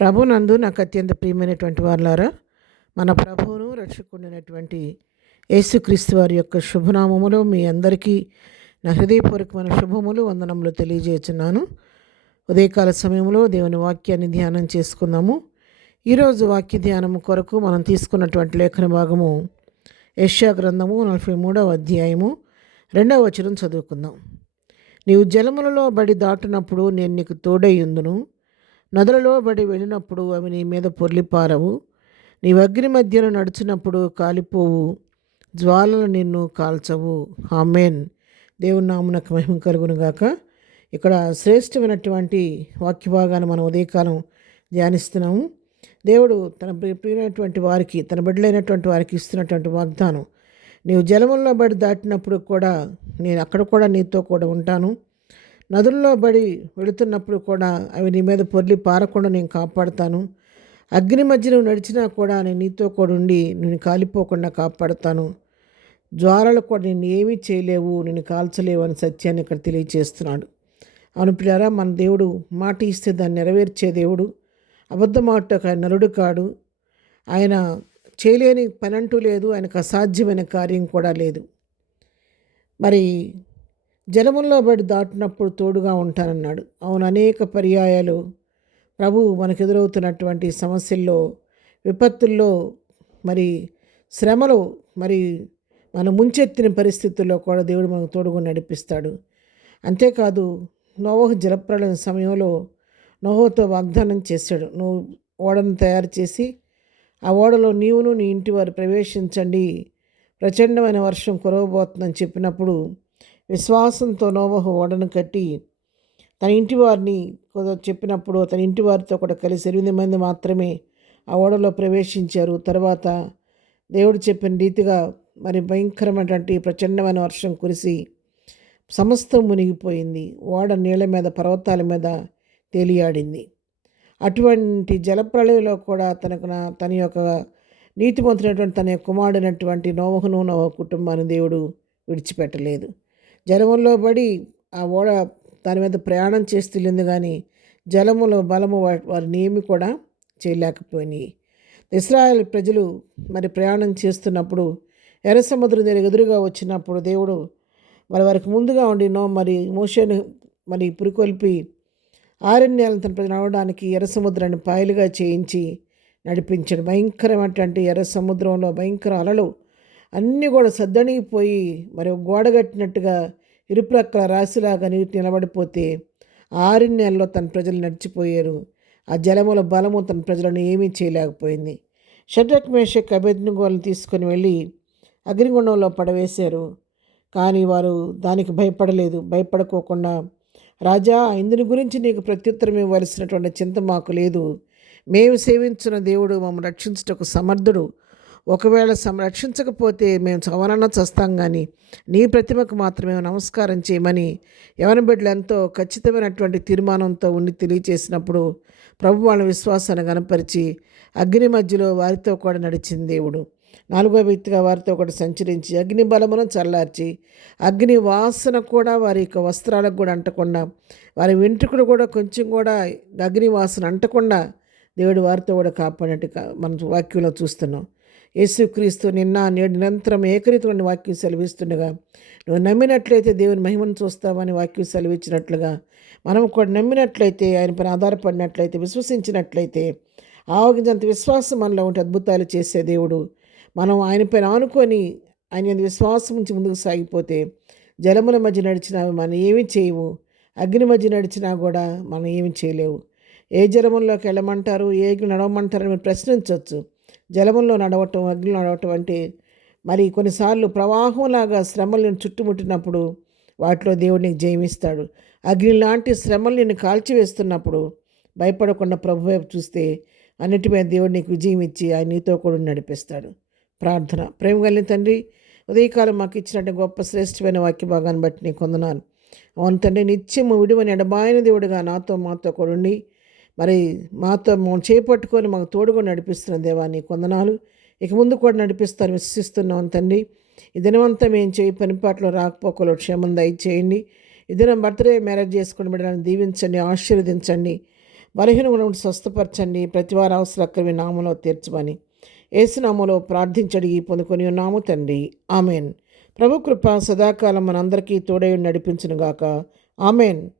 ప్రభునందు నాకు అత్యంత ప్రియమైనటువంటి వారులారా, మన ప్రభువును రక్షకుడైనటువంటి యేసుక్రీస్తు వారి యొక్క శుభనామములో మీ అందరికీ నా హృదయపూర్వకమైన శుభములు వందనములు తెలియజేస్తున్నాను. ఉదయకాల సమయంలో దేవుని వాక్యాన్ని ధ్యానం చేసుకుందాము. ఈరోజు వాక్య ధ్యానము కొరకు మనం తీసుకున్నటువంటి లేఖన భాగము యెషయా గ్రంథము 43వ అధ్యాయము 2వ వచనం చదువుకుందాం. నీవు జలములలో బడి దాటునప్పుడు నేను నీకు తోడై ఉందును, నదులలో బడి వెళ్ళినప్పుడు అవి నీ మీద పొర్లిపారవు, నీవు అగ్ని మధ్యలో నడిచినప్పుడు కాలిపోవు, జ్వాలలు నిన్ను కాల్చవు. ఆమేన్. దేవుని నామమునకు మహిమ కలుగును గాక. ఇక్కడ శ్రేష్టమైనటువంటి వాక్య భాగాన్ని మనం ఉదయకాలం ధ్యానిస్తున్నాము. దేవుడు తన ప్రియమైనటువంటి వారికి, తన బిడ్డలైనటువంటి వారికి ఇస్తున్నటువంటి వాగ్దానం, నీవు జలముల్లో బడి దాటినప్పుడు కూడా నేను అక్కడ కూడా నీతో కూడా ఉంటాను, నదుల్లో బడి వెళుతున్నప్పుడు కూడా అవి నీ మీద పొర్లి పారకుండా నేను కాపాడుతాను, అగ్ని మధ్య నువ్వు నడిచినా కూడా నేను నీతో కూడా ఉండి నేను కాలిపోకుండా కాపాడుతాను, జ్వాలలు కూడా నిన్ను ఏమీ చేయలేవు, నిన్ను కాల్చలేవు అని సత్యాన్ని ఇక్కడ తెలియజేస్తున్నాడు. అవును ప్రియారా, మన దేవుడు మాట ఇస్తే దాన్ని నెరవేర్చే దేవుడు. అబద్ధమాటకు ఆయన నరుడు కాడు. ఆయన చేయలేని పని అంటూ లేదు, ఆయనకు అసాధ్యమైన కార్యం కూడా లేదు. మరి జలముల్లో బడి దాటినప్పుడు తోడుగా ఉంటానన్నాడు. అవును, అనేక పర్యాయాలు ప్రభు మనకు ఎదురవుతున్నటువంటి సమస్యల్లో, విపత్తుల్లో, మరి శ్రమలో, మరి మనం ముంచెత్తిన పరిస్థితుల్లో కూడా దేవుడు మనకు తోడుగా నడిపిస్తాడు. అంతేకాదు, నోవహు జలప్రళయం సమయంలో నోవహుతో వాగ్దానం చేశాడు, నువ్వు ఓడను తయారు చేసి ఆ ఓడలో నీవును నీ ఇంటి వారు ప్రవేశించండి, ప్రచండమైన వర్షం కురవబోతుందని చెప్పినప్పుడు విశ్వాసంతో నోవహు ఓడను కట్టి తన ఇంటి వారిని చెప్పినప్పుడు తన ఇంటి వారితో కూడా కలిసి 8 మంది మాత్రమే ఆ ఓడలో ప్రవేశించారు. తర్వాత దేవుడు చెప్పిన రీతిగా మరి భయంకరమైనటువంటి ప్రచండమైన వర్షం కురిసి సమస్తం మునిగిపోయింది. ఓడ నీళ్ళ మీద, పర్వతాల మీద తేలియాడింది. అటువంటి జలప్రళయంలో కూడా తన యొక్క నీతిమంతుడైనటువంటి తన యొక్క కుమారుడైనటువంటి నోవహును, నోవహు కుటుంబాన్ని దేవుడు విడిచిపెట్టలేదు. జలములో పడి ఆ ఓడ దాని మీద ప్రయాణం చేస్తుంది, కానీ జలములో బలము వారిని ఏమి కూడా చేయలేకపోయినాయి. ఇశ్రాయేల్ ప్రజలు మరి ప్రయాణం చేస్తున్నప్పుడు ఎర్ర సముద్రం దగ్గర ఎదురుగా వచ్చినప్పుడు దేవుడు మరి వారికి ముందుగా ఉండి మోషేను మరి పురికొల్పి ఆరణ్యాలను తన ప్రజలు నడవడానికి ఎర్ర సముద్రాన్ని పాయలుగా చేయించి నడిపించాడు. భయంకరమైనటువంటి ఎర్ర సముద్రంలో భయంకర అలలు అన్నీ కూడా సద్దణిగిపోయి మరి గోడగట్టినట్టుగా ఇరుప్రక్కల రాశిలాగా నీటి నిలబడిపోతే 6 నెలల్లో తన ప్రజలు నడిచిపోయారు. ఆ జలముల బలము తన ప్రజలను ఏమీ చేయలేకపోయింది. షడ్రక్, మేషక్, అబేద్నెగోలను తీసుకొని వెళ్ళి అగ్నిగుండంలో పడవేశారు. కానీ వారు దానికి భయపడుకోకుండా, రాజా, ఇందుని గురించి నీకు ప్రత్యుత్తరం ఇవ్వవలసినటువంటి చింత మాకు లేదు, మేము సేవించిన దేవుడు మమ్మల్ని రక్షించుటకు సమర్థుడు, ఒకవేళ రక్షించకపోతే మేము చవనన్నా చస్తాం, కానీ నీ ప్రతిమకు మాత్రమే నమస్కారం చేయమని యవన బిడ్డలు ఎంతో ఖచ్చితమైనటువంటి తీర్మానంతో ఉండి తెలియచేసినప్పుడు ప్రభు వాళ్ళ విశ్వాసాన్ని గనపరిచి అగ్ని మధ్యలో వారితో కూడా నడిచింది దేవుడు. 4వ వ్యక్తిగా వారితో కూడా సంచరించి అగ్ని బలమును చల్లార్చి అగ్ని వాసన కూడా వారి యొక్క వస్త్రాలకు కూడా అంటకుండా, వారి వెంట్రుకలు కూడా కొంచెం కూడా అగ్ని వాసన అంటకుండా దేవుడు వారితో కూడా కాపాడినట్టుగా మనం వాక్యంలో చూస్తున్నాం. యేసుక్రీస్తు నిన్న నేడు నిరంతరం ఏకరీతమైన వాక్యం సెలవిస్తుండగా నువ్వు నమ్మినట్లయితే దేవుని మహిమను చూస్తామని వాక్యం సెలవిచ్చినట్లుగా మనం కూడా నమ్మినట్లయితే, ఆయన పైన ఆధారపడినట్లయితే, విశ్వసించినట్లయితే, ఆవగించంత విశ్వాసం మనలో ఉంటే అద్భుతాలు చేసే దేవుడు. మనం ఆయన పైన ఆనుకొని ఆయన విశ్వాసం నుంచి ముందుకు సాగిపోతే జలముల మధ్య నడిచినా మనం ఏమీ చేయవు, అగ్ని మధ్య నడిచినా కూడా మనం ఏమీ చేయలేవు. ఏ జలముల్లోకి వెళ్ళమంటారు, ఏ అగ్ని నడవమంటారని మీరు ప్రశ్నించవచ్చు. జలముల్లో నడవటం, అగ్నిలో నడవటం అంటే మరి కొన్నిసార్లు ప్రవాహంలాగా శ్రమలను చుట్టుముట్టినప్పుడు వాటిలో దేవుడు నీకు జయమిస్తాడు. అగ్ని లాంటి శ్రమలు నిన్ను కాల్చివేస్తున్నప్పుడు భయపడకుండా ప్రభు వైపు చూస్తే అన్నిటి మీద దేవుడు నీకు విజయం ఇచ్చి ఆయన నీతో కూడా నడిపిస్తాడు. ప్రార్థన. ప్రేమ కలిగిన తండ్రి, ఉదయకాలం మాకు ఇచ్చినట్టు గొప్ప శ్రేష్టమైన వాక్య భాగాన్ని బట్టి నీకు వందనాలు. అవును తండ్రి, నిత్యము విడువని ఎడబాయిన దేవుడుగా మాతో కూడా ఉండి మరి మాతో చేపట్టుకొని మాకు తోడుగా నడిపిస్తున్న దేవా నీకు వందనాలు. ఇక ముందు కూడా నడిపిస్తాను విశ్వసిస్తున్నాం తండ్రి. ఈ దినమంతా మేము చేయి పనిపాట్లో రాకపోకలో క్షేమం దయచేయండి. ఈ దినం బర్త్డే మ్యారేజ్ చేసుకుని బిడ్డలను దీవించండి, ఆశీర్వదించండి. బలహీనములను స్వస్థపరచండి. ప్రతి వారి అవసరకరవి నామలో తీర్చమని యేసునామములో ప్రార్థించడిగి పొందుకొని ఉన్నాము తండ్రి. ఆమెన్. ప్రభు కృప సదాకాలం మనందరికీ తోడై నడిపించునుగాక. ఆమెన్.